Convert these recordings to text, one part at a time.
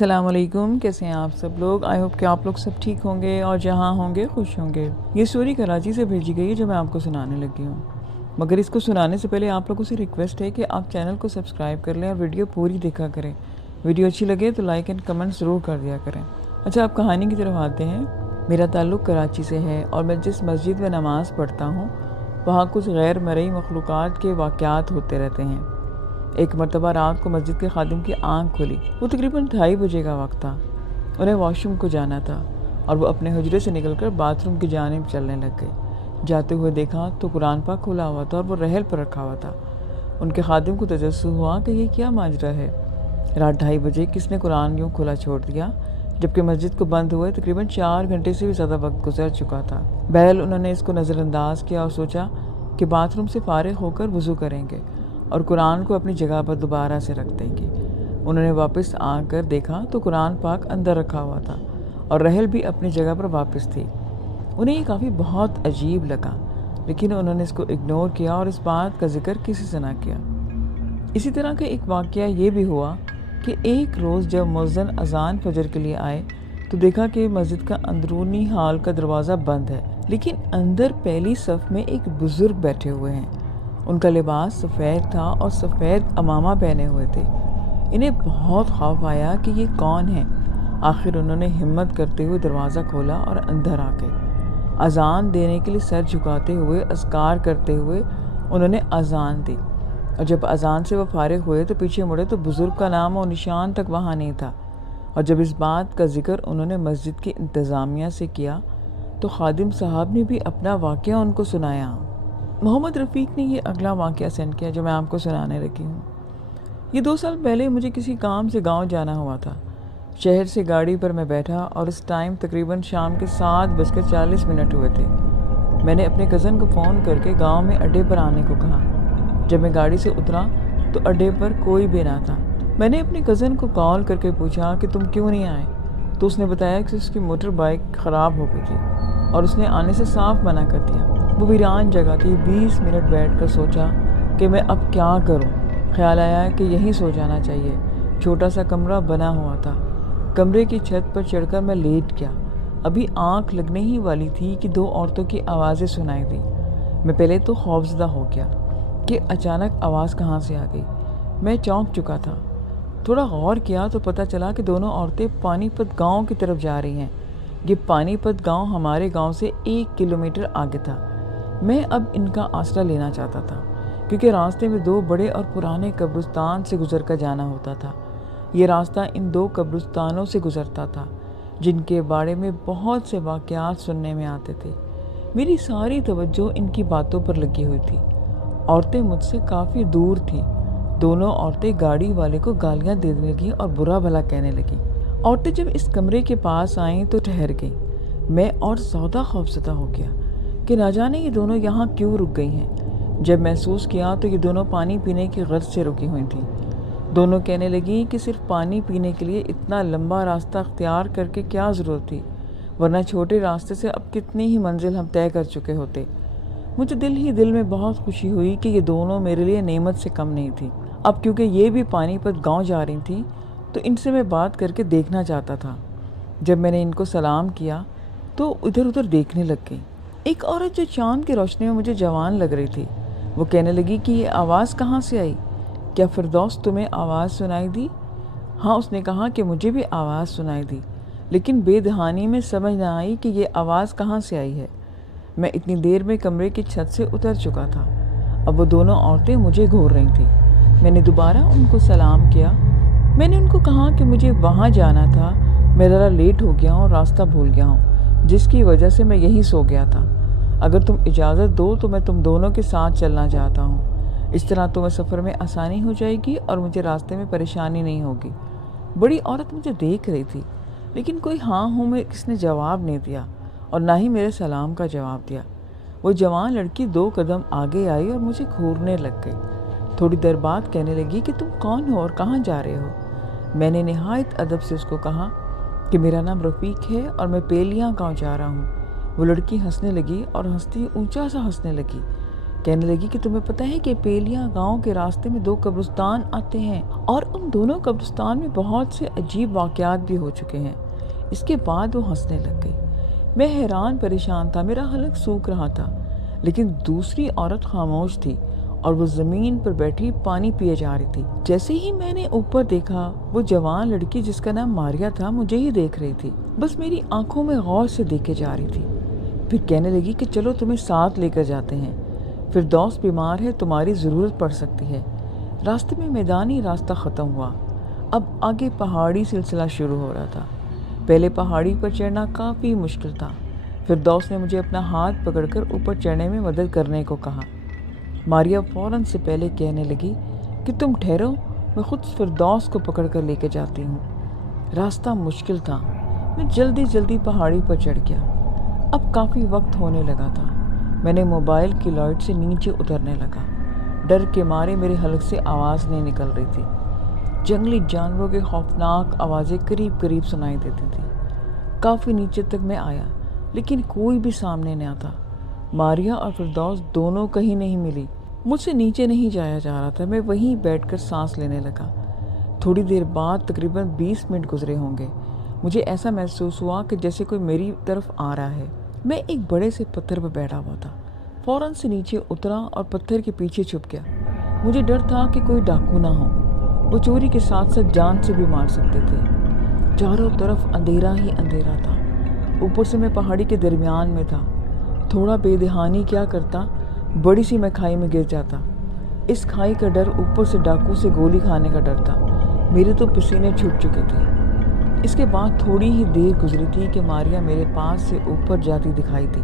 السلام علیکم، کیسے ہیں آپ سب لوگ؟ آئی ہوپ کہ آپ لوگ سب ٹھیک ہوں گے اور جہاں ہوں گے خوش ہوں گے۔ یہ سٹوری کراچی سے بھیجی گئی ہے جو میں آپ کو سنانے لگی ہوں، مگر اس کو سنانے سے پہلے آپ لوگوں سے ریکویسٹ ہے کہ آپ چینل کو سبسکرائب کر لیں اور ویڈیو پوری دیکھا کریں۔ ویڈیو اچھی لگے تو لائک اینڈ کمنٹ ضرور کر دیا کریں۔ اچھا، آپ کہانی کی طرف آتے ہیں۔ میرا تعلق کراچی سے ہے اور میں جس مسجد میں نماز پڑھتا ہوں وہاں کچھ غیر مرئی مخلوقات کے واقعات ہوتے رہتے ہیں۔ ایک مرتبہ رات کو مسجد کے خادم کی آنکھ کھلی۔ وہ تقریباً 2:30 بجے کا وقت تھا۔ انہیں واش روم کو جانا تھا اور وہ اپنے حجرے سے نکل کر باتھ روم کی جانب چلنے لگ گئے۔ جاتے ہوئے دیکھا تو قرآن پاک کھلا ہوا تھا اور وہ رحل پر رکھا ہوا تھا۔ ان کے خادم کو تجسس ہوا کہ یہ کیا ماجرا ہے؟ رات 2:30 بجے کس نے قرآن یوں کھلا چھوڑ دیا جبکہ مسجد کو بند ہوئے تقریباً 4 گھنٹے سے بھی زیادہ وقت گزر چکا تھا۔ بہرحال انہوں نے اس کو نظر انداز کیا اور سوچا کہ باتھ روم سے فارغ ہو کر وضو کریں گے اور قرآن کو اپنی جگہ پر دوبارہ سے رکھ دیں گے۔ انہوں نے واپس آ کر دیکھا تو قرآن پاک اندر رکھا ہوا تھا اور رحل بھی اپنی جگہ پر واپس تھی۔ انہیں یہ کافی بہت عجیب لگا، لیکن انہوں نے اس کو اگنور کیا اور اس بات کا ذکر کسی سے نہ کیا۔ اسی طرح کا ایک واقعہ یہ بھی ہوا کہ ایک روز جب مؤذن اذان فجر کے لیے آئے تو دیکھا کہ مسجد کا اندرونی ہال کا دروازہ بند ہے، لیکن اندر پہلی صف میں ایک بزرگ بیٹھے ہوئے ہیں۔ ان کا لباس سفید تھا اور سفید عمامہ پہنے ہوئے تھے۔ انہیں بہت خوف آیا کہ یہ کون ہے۔ آخر انہوں نے ہمت کرتے ہوئے دروازہ کھولا اور اندر آ گئے۔ اذان دینے کے لیے سر جھکاتے ہوئے اذکار کرتے ہوئے انہوں نے اذان دی، اور جب اذان سے وہ فارغ ہوئے تو پیچھے مڑے تو بزرگ کا نام اور نشان تک وہاں نہیں تھا۔ اور جب اس بات کا ذکر انہوں نے مسجد کی انتظامیہ سے کیا تو خادم صاحب نے بھی اپنا واقعہ ان کو سنایا۔ محمد رفیق نے یہ اگلا واقعہ سینڈ کیا جو میں آپ کو سنانے لگی ہوں۔ یہ 2 سال پہلے مجھے کسی کام سے گاؤں جانا ہوا تھا۔ شہر سے گاڑی پر میں بیٹھا اور اس ٹائم تقریباً شام کے 7:40 ہوئے تھے۔ میں نے اپنے کزن کو فون کر کے گاؤں میں اڈے پر آنے کو کہا۔ جب میں گاڑی سے اترا تو اڈے پر کوئی بھی نہ تھا۔ میں نے اپنے کزن کو کال کر کے پوچھا کہ تم کیوں نہیں آئے، تو اس نے بتایا کہ اس کی موٹر بائک خراب ہو گئی تھی اور اس نے آنے سے صاف منع کر دیا۔ وہ ویران جگہ تھی۔ 20 منٹ بیٹھ کر سوچا کہ میں اب کیا کروں۔ خیال آیا کہ یہیں سو جانا چاہیے۔ چھوٹا سا کمرہ بنا ہوا تھا۔ کمرے کی چھت پر چڑھ کر میں لیٹ گیا۔ ابھی آنکھ لگنے ہی والی تھی کہ 2 عورتوں کی آوازیں سنائی دی۔ میں پہلے تو خوفزدہ ہو گیا کہ اچانک آواز کہاں سے آ گئی۔ میں چونک چکا تھا۔ تھوڑا غور کیا تو پتہ چلا کہ دونوں عورتیں پانی پت گاؤں کی طرف جا رہی ہیں۔ یہ پانی پت گاؤں ہمارے گاؤں سے 1 کلومیٹر آگے تھا۔ میں اب ان کا آسرا لینا چاہتا تھا کیونکہ راستے میں 2 بڑے اور پرانے قبرستان سے گزر کر جانا ہوتا تھا۔ یہ راستہ ان 2 قبرستانوں سے گزرتا تھا جن کے بارے میں بہت سے واقعات سننے میں آتے تھے۔ میری ساری توجہ ان کی باتوں پر لگی ہوئی تھی۔ عورتیں مجھ سے کافی دور تھیں۔ دونوں عورتیں گاڑی والے کو گالیاں دینے لگیں اور برا بھلا کہنے لگیں۔ عورتیں جب اس کمرے کے پاس آئیں تو ٹھہر گئیں۔ میں اور زیادہ خوفزدہ ہو گیا کہ نہ جانے یہ دونوں یہاں کیوں رک گئی ہیں۔ جب محسوس کیا تو یہ دونوں پانی پینے کی غرض سے رکی ہوئی تھیں۔ دونوں کہنے لگیں کہ صرف پانی پینے کے لیے اتنا لمبا راستہ اختیار کر کے کیا ضرورت تھی، ورنہ چھوٹے راستے سے اب کتنی ہی منزل ہم طے کر چکے ہوتے۔ مجھے دل ہی دل میں بہت خوشی ہوئی کہ یہ دونوں میرے لیے نعمت سے کم نہیں تھی۔ اب کیونکہ یہ بھی پانی پت گاؤں جا رہی تھیں تو ان سے میں بات کر کے دیکھنا چاہتا تھا۔ جب میں نے ان کو سلام کیا تو ادھر ادھر دیکھنے لگ گئی۔ ایک عورت جو چاند کی روشنی میں مجھے جوان لگ رہی تھی، وہ کہنے لگی کہ یہ آواز کہاں سے آئی؟ کیا فردوس تمہیں آواز سنائی دی؟ ہاں، اس نے کہا کہ مجھے بھی آواز سنائی دی، لیکن بے دہانی میں سمجھ نہ آئی کہ یہ آواز کہاں سے آئی ہے۔ میں اتنی دیر میں کمرے کی چھت سے اتر چکا تھا۔ اب وہ دونوں عورتیں مجھے گھور رہی تھیں۔ میں نے دوبارہ ان کو سلام کیا۔ میں نے ان کو کہا کہ مجھے وہاں جانا تھا، میں ذرا لیٹ ہو گیا ہوں اور راستہ بھول گیا ہوں، جس کی وجہ سے میں یہیں سو گیا تھا۔ اگر تم اجازت دو تو میں تم دونوں کے ساتھ چلنا چاہتا ہوں۔ اس طرح تمہیں سفر میں آسانی ہو جائے گی اور مجھے راستے میں پریشانی نہیں ہوگی۔ بڑی عورت مجھے دیکھ رہی تھی، لیکن کوئی ہاں ہوں میں کس نے جواب نہیں دیا اور نہ ہی میرے سلام کا جواب دیا۔ وہ جوان لڑکی 2 قدم آگے آئی اور مجھے گھورنے لگ گئی۔ تھوڑی دیر بعد کہنے لگی کہ تم کون ہو اور کہاں جا رہے ہو؟ میں نے نہایت ادب سے اس کو کہا کہ میرا نام رفیق ہے اور میں پیلیاں گاؤں جا رہا ہوں۔ وہ لڑکی ہنسنے لگی اور ہنستی اونچا سا ہنسنے لگی۔ کہنے لگی کہ تمہیں پتہ ہے کہ پیلیاں گاؤں کے راستے میں 2 قبرستان آتے ہیں اور ان دونوں قبرستان میں بہت سے عجیب واقعات بھی ہو چکے ہیں۔ اس کے بعد وہ ہنسنے لگ گئی۔ میں حیران پریشان تھا، میرا حلق سوکھ رہا تھا، لیکن دوسری عورت خاموش تھی اور وہ زمین پر بیٹھی پانی پیے جا رہی تھی۔ جیسے ہی میں نے اوپر دیکھا، وہ جوان لڑکی جس کا نام ماریا تھا مجھے ہی دیکھ رہی تھی، بس میری آنکھوں میں غور سے دیکھے جا رہی تھی۔ پھر کہنے لگی کہ چلو تمہیں ساتھ لے کر جاتے ہیں، فردوس بیمار ہے، تمہاری ضرورت پڑ سکتی ہے۔ راستے میں میدانی راستہ ختم ہوا، اب آگے پہاڑی سلسلہ شروع ہو رہا تھا۔ پہلے پہاڑی پر چڑھنا کافی مشکل تھا۔ فردوس نے مجھے اپنا ہاتھ پکڑ کر اوپر چڑھنے میں مدد کرنے کو کہا۔ ماریا فوراً سے پہلے کہنے لگی کہ تم ٹھہرو، میں خود فردوس کو پکڑ کر لے کے جاتی ہوں۔ راستہ مشکل تھا، میں جلدی پہاڑی پر چڑھ گیا۔ اب کافی وقت ہونے لگا تھا۔ میں نے موبائل کی لائٹ سے نیچے اترنے لگا۔ ڈر کے مارے میرے حلق سے آواز نہیں نکل رہی تھی۔ جنگلی جانوروں کے خوفناک آوازیں قریب سنائی دیتی تھی۔ کافی نیچے تک میں آیا، لیکن کوئی بھی سامنے نہ تھا۔ ماریا اور فردوس دونوں کہیں نہیں ملی۔ مجھ سے نیچے نہیں جایا جا رہا تھا۔ میں وہیں بیٹھ کر سانس لینے لگا۔ تھوڑی دیر بعد تقریباً 20 منٹ گزرے ہوں گے، مجھے ایسا محسوس ہوا کہ جیسے کوئی میری طرف آ رہا ہے۔ میں ایک بڑے سے پتھر پر بیٹھا ہوا تھا، فوراً سے نیچے اترا اور پتھر کے پیچھے چھپ گیا۔ مجھے ڈر تھا کہ کوئی ڈاکو نہ ہو، وہ چوری کے ساتھ ساتھ جان سے بھی مار سکتے تھے۔ چاروں طرف اندھیرا ہی اندھیرا تھا، اوپر سے میں پہاڑی کے درمیان میں تھا۔ تھوڑا بے دہانی کیا کرتا، بڑی سی میں کھائی میں گر جاتا۔ اس کھائی کا ڈر، اوپر سے ڈاکو سے گولی کھانے کا ڈر تھا۔ میرے تو پسینے چھوٹ چکے تھے۔ اس کے بعد تھوڑی ہی دیر گزری تھی کہ ماریا میرے پاس سے اوپر جاتی دکھائی دی۔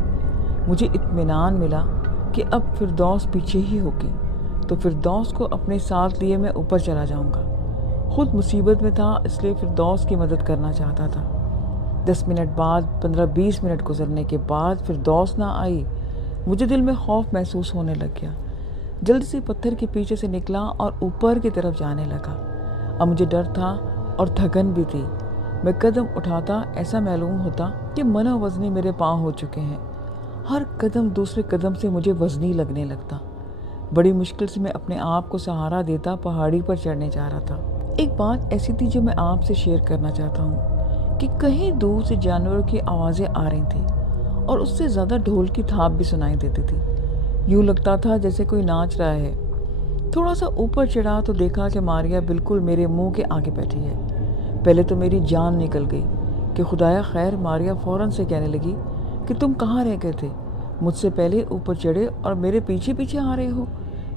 مجھے اطمینان ملا کہ اب فردوس پیچھے ہی ہوگی، تو فردوس کو اپنے ساتھ لیے میں اوپر چلا جاؤں گا۔ خود مصیبت میں تھا، اس لیے فردوس کی مدد کرنا چاہتا تھا۔ 10 منٹ بعد 15-20 منٹ گزرنے کے بعد فردوس نہ آئی۔ مجھے دل میں خوف محسوس ہونے لگ گیا۔ جلدی سے پتھر کے پیچھے سے نکلا اور اوپر کی طرف جانے لگا۔ اب مجھے ڈر تھا اور تھکن بھی تھی۔ میں قدم اٹھاتا ایسا معلوم ہوتا کہ من و وزنی میرے پاؤں ہو چکے ہیں۔ ہر قدم دوسرے قدم سے مجھے وزنی لگنے لگتا۔ بڑی مشکل سے میں اپنے آپ کو سہارا دیتا پہاڑی پر چڑھنے جا رہا تھا۔ ایک بات ایسی تھی جو میں آپ سے شیئر کرنا چاہتا ہوں کہ کہیں دور سے جانوروں کی آوازیں آ رہی تھیں اور اس سے زیادہ ڈھول کی تھاپ بھی سنائی دیتی تھی۔ یوں لگتا تھا جیسے کوئی ناچ رہا ہے۔ تھوڑا سا اوپر چڑھا تو دیکھا کہ ماریا بالکل میرے منہ کے آگے بیٹھی ہے۔ پہلے تو میری جان نکل گئی کہ خدایا خیر۔ ماریا فوراً سے کہنے لگی کہ تم کہاں رہ گئے تھے؟ مجھ سے پہلے اوپر چڑھے اور میرے پیچھے آ رہے ہو۔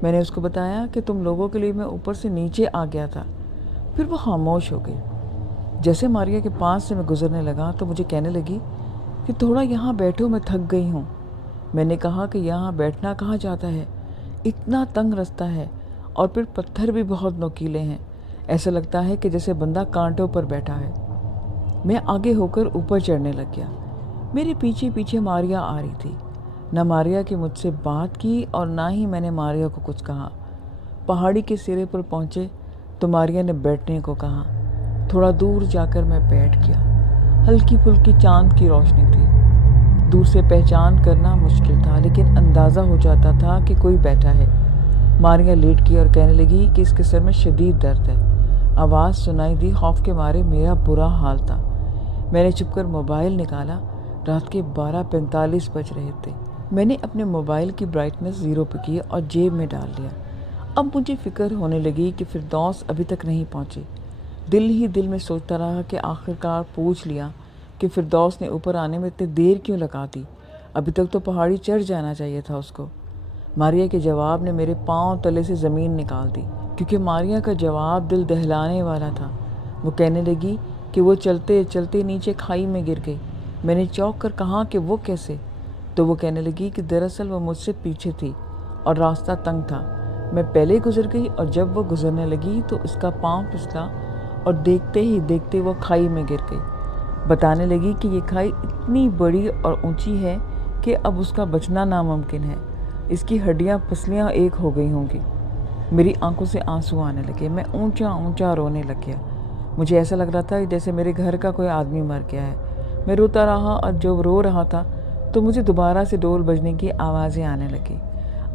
میں نے اس کو بتایا کہ تم لوگوں کے لیے میں اوپر سے نیچے آ گیا تھا۔ پھر وہ خاموش ہو گئی۔ جیسے ماریا کے پاس سے میں گزرنے لگا تو مجھے کہنے لگی کہ تھوڑا یہاں بیٹھو، میں تھک گئی ہوں۔ میں نے کہا کہ یہاں بیٹھنا کہاں جاتا ہے، اتنا تنگ رستہ ہے اور پھر پتھر بھی بہت نوکیلے ہیں، ایسا لگتا ہے کہ جیسے بندہ کانٹوں پر بیٹھا ہے۔ میں آگے ہو کر اوپر چڑھنے لگ گیا۔ میرے پیچھے ماریا آ رہی تھی۔ نہ ماریا کی مجھ سے بات کی اور نہ ہی میں نے ماریا کو کچھ کہا۔ پہاڑی کے سرے پر پہنچے تو ماریا نے بیٹھنے کو کہا۔ تھوڑا دور جا کر میں بیٹھ گیا۔ ہلکی پھلکی چاند کی روشنی تھی۔ دور سے پہچان کرنا مشکل تھا، لیکن اندازہ ہو جاتا تھا کہ کوئی بیٹھا ہے۔ ماریا لیٹ کی اور کہنے لگی کہ اس کے سر میں شدید درد ہے۔ آواز سنائی دی، خوف کے مارے میرا برا حال تھا۔ میں نے چھپ کر موبائل نکالا۔ رات کے 12:45 بج رہے تھے۔ میں نے اپنے موبائل کی برائٹنس 0 پہ کی اور جیب میں ڈال لیا۔ اب مجھے فکر ہونے لگی کہ فردوس ابھی تک نہیں پہنچی۔ دل ہی دل میں سوچتا رہا کہ آخرکار پوچھ لیا کہ فردوس نے اوپر آنے میں اتنی دیر کیوں لگا دی، ابھی تک تو پہاڑی چڑھ جانا چاہیے تھا اس کو۔ ماریا کے جواب نے میرے پاؤں تلے سے زمین نکال دی، کیونکہ ماریا کا جواب دل دہلانے والا تھا۔ وہ کہنے لگی کہ وہ چلتے چلتے نیچے کھائی میں گر گئی۔ میں نے چونک کر کہا کہ وہ کیسے؟ تو وہ کہنے لگی کہ دراصل وہ مجھ سے پیچھے تھی اور راستہ تنگ تھا۔ میں پہلے گزر گئی اور جب وہ گزرنے لگی تو اس کا پاؤں پھسلا اور دیکھتے ہی دیکھتے وہ کھائی میں گر گئی۔ بتانے لگی کہ یہ کھائی اتنی بڑی اور اونچی ہے کہ اب اس کا بچنا ناممکن ہے، اس کی ہڈیاں پسلیاں ایک ہو گئی ہوں گی۔ میری آنکھوں سے آنسو آنے لگے، میں اونچا رونے لگ گیا۔ مجھے ایسا لگ رہا تھا جیسے میرے گھر کا کوئی آدمی مر گیا ہے۔ میں روتا رہا اور جب رو رہا تھا تو مجھے دوبارہ سے ڈول بجنے کی آوازیں آنے لگی۔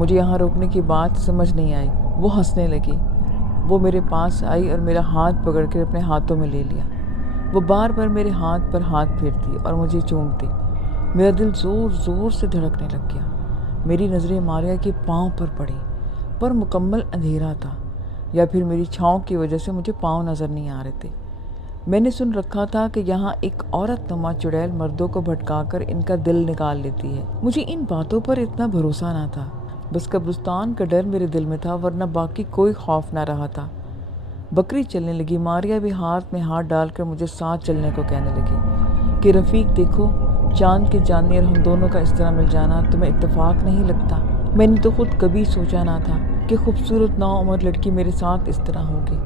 مجھے یہاں روکنے کی بات سمجھ نہیں آئی۔ وہ ہنسنے لگی۔ وہ میرے پاس آئی اور میرا ہاتھ پکڑ کر اپنے ہاتھوں میں لے لیا۔ وہ بار بار میرے ہاتھ پر ہاتھ پھیرتی اور مجھے چومتی۔ میرا دل زور زور سے دھڑکنے لگ گیا۔ میری نظریں ماریا کے پاؤں پر پڑی، پر مکمل اندھیرا تھا، یا پھر میری چھاؤں کی وجہ سے مجھے پاؤں نظر نہیں آ رہے تھے۔ میں نے سن رکھا تھا کہ یہاں ایک عورت نما چڑیل مردوں کو بھٹکا کر ان کا دل نکال لیتی ہے۔ مجھے ان باتوں پر اتنا بھروسہ نہ تھا، بس قبرستان کا ڈر میرے دل میں تھا، ورنہ باقی کوئی خوف نہ رہا تھا۔ بکری چلنے لگی۔ ماریا بھی ہاتھ میں ہاتھ ڈال کر مجھے ساتھ چلنے کو کہنے لگی کہ رفیق دیکھو، چاند کی چاندنی اور ہم دونوں کا اس طرح مل جانا تمہیں اتفاق نہیں لگتا؟ میں نے تو خود کبھی سوچا نہ تھا کہ خوبصورت نوعمر لڑکی میرے ساتھ اس طرح ہوگی،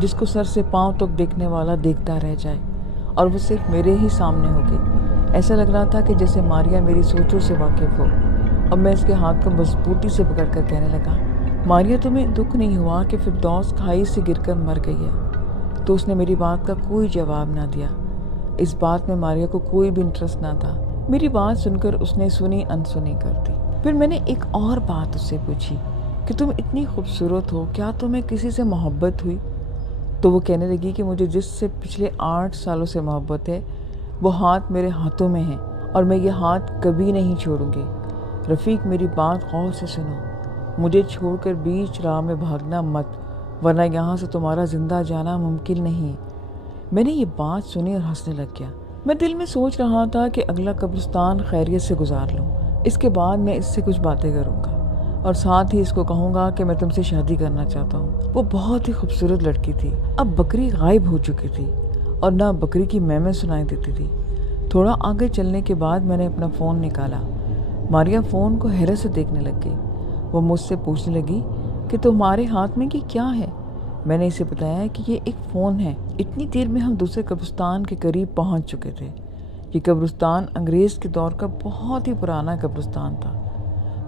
جس کو سر سے پاؤں تک دیکھنے والا دیکھتا رہ جائے، اور وہ صرف میرے ہی سامنے ہوگی۔ ایسا لگ رہا تھا کہ جیسے ماریا میری سوچوں سے واقف ہو۔ اب میں اس کے ہاتھ کو مضبوطی سے پکڑ کر کہنے لگا، ماریا تمہیں دکھ نہیں ہوا کہ فردوس کھائی سے گر کر مر گئی ہے؟ تو اس نے میری بات کا کوئی جواب نہ دیا۔ اس بات میں ماریا کو کوئی بھی انٹرسٹ نہ تھا۔ میری بات سن کر اس نے سنی انسنی کر دی۔ پھر میں نے ایک اور بات اس سے پوچھی کہ تم اتنی خوبصورت ہو، کیا تمہیں کسی سے محبت ہوئی؟ تو وہ کہنے لگی کہ مجھے جس سے پچھلے 8 سالوں سے محبت ہے، وہ ہاتھ میرے ہاتھوں میں ہیں اور میں یہ ہاتھ کبھی نہیں چھوڑوں گی۔ رفیق میری بات غور سے سنو، مجھے چھوڑ کر بیچ راہ میں بھاگنا مت، ورنہ یہاں سے تمہارا زندہ جانا ممکن نہیں۔ میں نے یہ بات سنی اور ہنسنے لگ گیا۔ میں دل میں سوچ رہا تھا کہ اگلا قبرستان خیریت سے گزار لوں، اس کے بعد میں اس سے کچھ باتیں کروں گا اور ساتھ ہی اس کو کہوں گا کہ میں تم سے شادی کرنا چاہتا ہوں۔ وہ بہت ہی خوبصورت لڑکی تھی۔ اب بکری غائب ہو چکی تھی اور نہ بکری کی میں سنائی دیتی تھی۔ تھوڑا آگے چلنے کے بعد میں نے اپنا فون نکالا۔ ماریا فون کو حیرت سے دیکھنے لگ گئی۔ وہ مجھ سے پوچھنے لگی کہ تمہارے ہاتھ میں یہ کیا ہے؟ میں نے اسے بتایا کہ یہ ایک فون ہے۔ اتنی دیر میں ہم دوسرے قبرستان کے قریب پہنچ چکے تھے۔ یہ قبرستان انگریز کے دور کا بہت ہی پرانا قبرستان تھا۔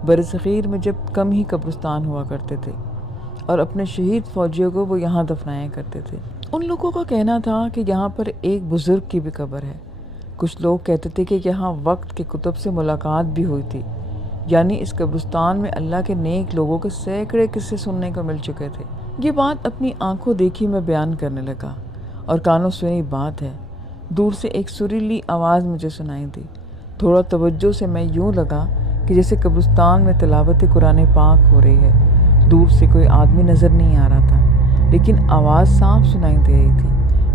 برصغیر میں جب کم ہی قبرستان ہوا کرتے تھے اور اپنے شہید فوجیوں کو وہ یہاں دفنایا کرتے تھے۔ ان لوگوں کا کہنا تھا کہ یہاں پر ایک بزرگ کی بھی قبر ہے۔ کچھ لوگ کہتے تھے کہ یہاں وقت کے کتب سے ملاقات بھی ہوئی تھی، یعنی اس قبرستان میں اللہ کے نیک لوگوں کے سینکڑے قصے سننے کو مل چکے تھے۔ یہ بات اپنی آنکھوں دیکھی میں بیان کرنے لگا، اور کانوں سنی بات ہے۔ دور سے ایک سریلی آواز مجھے سنائی دی۔ تھوڑا توجہ سے میں یوں لگا کہ جیسے قبرستان میں تلاوت قرآن پاک ہو رہی ہے۔ دور سے کوئی آدمی نظر نہیں آ رہا تھا، لیکن آواز صاف سنائی دے رہی تھی۔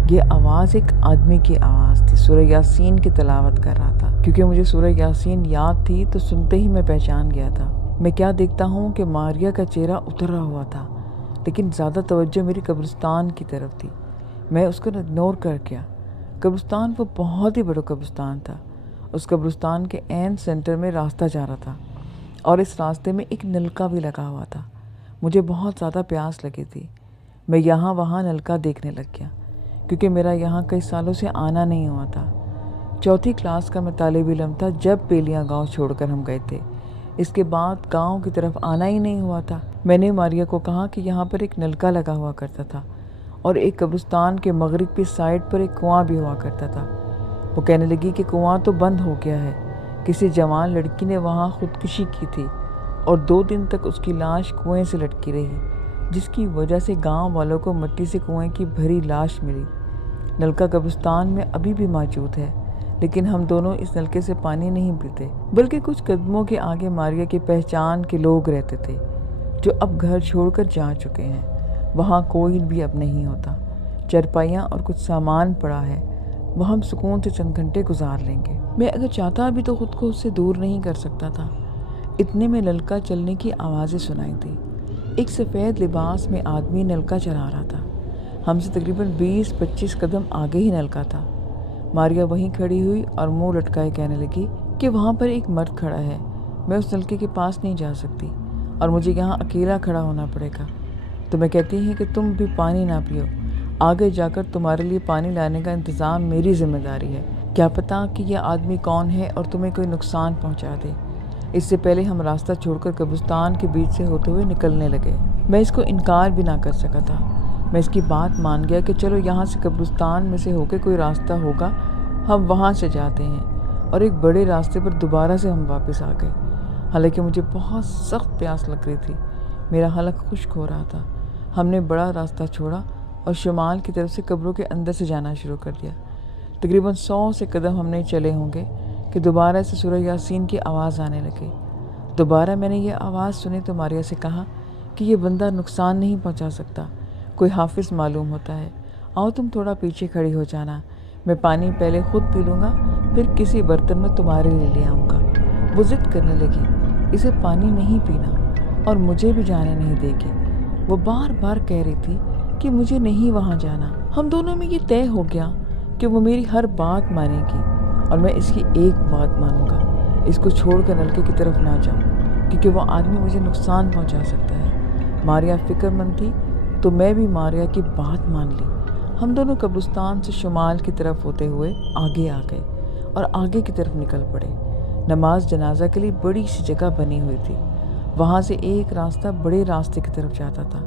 یہ آواز ایک آدمی کی آواز تھی، سورہ یاسین کی تلاوت کر رہا تھا۔ کیونکہ مجھے سورہ یاسین یاد تھی تو سنتے ہی میں پہچان گیا تھا۔ میں کیا دیکھتا ہوں کہ ماریا کا چہرہ اترا ہوا تھا، لیکن زیادہ توجہ میری قبرستان کی طرف تھی۔ میں اس کو اگنور کر گیا۔ قبرستان وہ بہت ہی بڑا قبرستان تھا۔ اس قبرستان کے عین سینٹر میں راستہ جا رہا تھا، اور اس راستے میں ایک نلکا بھی لگا ہوا تھا۔ مجھے بہت زیادہ پیاس لگی تھی۔ میں یہاں وہاں نلکا دیکھنے لگ گیا، کیونکہ میرا یہاں کئی سالوں سے آنا نہیں ہوا تھا۔ 4 کلاس کا میں طالب علم تھا جب پیلیاں گاؤں چھوڑ کر ہم گئے تھے۔ اس کے بعد گاؤں کی طرف آنا ہی نہیں ہوا تھا۔ میں نے ماریا کو کہا کہ یہاں پر ایک نلکا لگا ہوا کرتا تھا، اور ایک قبرستان کے مغرب کی سائڈ پر ایک کنواں بھی ہوا کرتا تھا۔ وہ کہنے لگی کہ کنواں تو بند ہو گیا ہے، کسی جوان لڑکی نے وہاں خودکشی کی تھی، اور 2 دن تک اس کی لاش کنویں سے لٹکی رہی، جس کی وجہ سے گاؤں والوں کو مٹی سے کنویں کی بھری لاش ملی۔ نلکا قبرستان میں ابھی بھی موجود ہے، لیکن ہم دونوں اس نلکے سے پانی نہیں پیتے، بلکہ کچھ قدموں کے آگے ماریا کی پہچان کے لوگ رہتے تھے، جو اب گھر چھوڑ کر جا چکے ہیں۔ وہاں کوئی بھی اب نہیں ہوتا۔ چرپائیاں اور کچھ سامان پڑا ہے، وہ ہم سکون سے چند گھنٹے گزار لیں گے۔ میں اگر چاہتا بھی تو خود کو اس سے دور نہیں کر سکتا تھا۔ اتنے میں نلکا چلنے کی آوازیں سنائی دی۔ ایک سفید لباس میں آدمی نلکا چلا رہا تھا۔ ہم سے تقریباً 20-25 قدم آگے ہی نلکا تھا۔ ماریا وہیں کھڑی ہوئی اور منہ لٹکائے کہنے لگی کہ وہاں پر ایک مرد کھڑا ہے، میں اس نلکے کے پاس نہیں جا سکتی، اور مجھے یہاں اکیلا کھڑا ہونا پڑے گا۔ تو میں کہتی ہوں کہ تم بھی پانی نہ پیو، آگے جا کر تمہارے لیے پانی لانے کا انتظام میری ذمہ داری ہے۔ کیا پتہ کہ یہ آدمی کون ہے اور تمہیں کوئی نقصان پہنچا دے۔ اس سے پہلے ہم راستہ چھوڑ کر قبرستان کے بیچ سے ہوتے ہوئے نکلنے لگے۔ میں اس کو انکار بھی نہ کر سکا تھا۔ میں اس کی بات مان گیا کہ چلو یہاں سے قبرستان میں سے ہو کے کوئی راستہ ہوگا، ہم وہاں سے جاتے ہیں، اور ایک بڑے راستے پر دوبارہ سے ہم واپس آ گئے۔ حالانکہ مجھے بہت سخت پیاس لگ رہی تھی۔ میرا حلق خشک ہو رہا تھا۔ ہم نے بڑا راستہ چھوڑا اور شمال کی طرف سے قبروں کے اندر سے جانا شروع کر دیا۔ تقریباً 100 سے قدم ہم نے چلے ہوں گے کہ دوبارہ سے سورہ یاسین کی آواز آنے لگی۔ دوبارہ میں نے یہ آواز سنی تو ماریہ سے کہا کہ یہ بندہ نقصان نہیں پہنچا سکتا، کوئی حافظ معلوم ہوتا ہے۔ آؤ تم تھوڑا پیچھے کھڑی ہو جانا، میں پانی پہلے خود پی لوں گا، پھر کسی برتن میں تمہارے لیے لے آؤں گا۔ وہ ضد کرنے لگی، اسے پانی نہیں پینا اور مجھے بھی جانے نہیں دے گی۔ وہ بار بار کہہ رہی تھی کہ مجھے نہیں وہاں جانا۔ ہم دونوں میں یہ طے ہو گیا کہ وہ میری ہر بات مانے گی اور میں اس کی ایک بات مانوں گا، اس کو چھوڑ کر نلکے کی طرف نہ جاؤں، کیونکہ وہ آدمی مجھے نقصان پہنچا سکتا ہے۔ ماریہ فکر مند تھی تو میں بھی ماریہ کی بات مان لی۔ ہم دونوں قبرستان سے شمال کی طرف ہوتے ہوئے آگے آ گئے اور آگے کی طرف نکل پڑے۔ نماز جنازہ کے لیے بڑی سی جگہ بنی ہوئی تھی، وہاں سے ایک راستہ بڑے راستے کی طرف جاتا تھا۔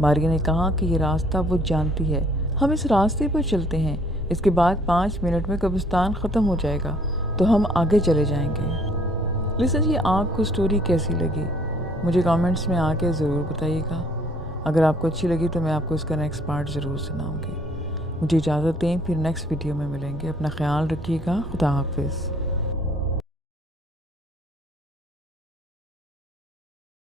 ماریہ نے کہا کہ یہ راستہ وہ جانتی ہے، ہم اس راستے پر چلتے ہیں، اس کے بعد 5 منٹ میں قبرستان ختم ہو جائے گا تو ہم آگے چلے جائیں گے۔ لسن، یہ آپ کو سٹوری کیسی لگی مجھے کامنٹس میں آ کے ضرور بتائیے گا۔ اگر آپ کو اچھی لگی تو میں آپ کو اس کا نیکسٹ پارٹ ضرور سناؤں گی۔ مجھے اجازت دیں، پھر نیکسٹ ویڈیو میں ملیں گے۔ اپنا خیال رکھیے گا۔ خدا حافظ۔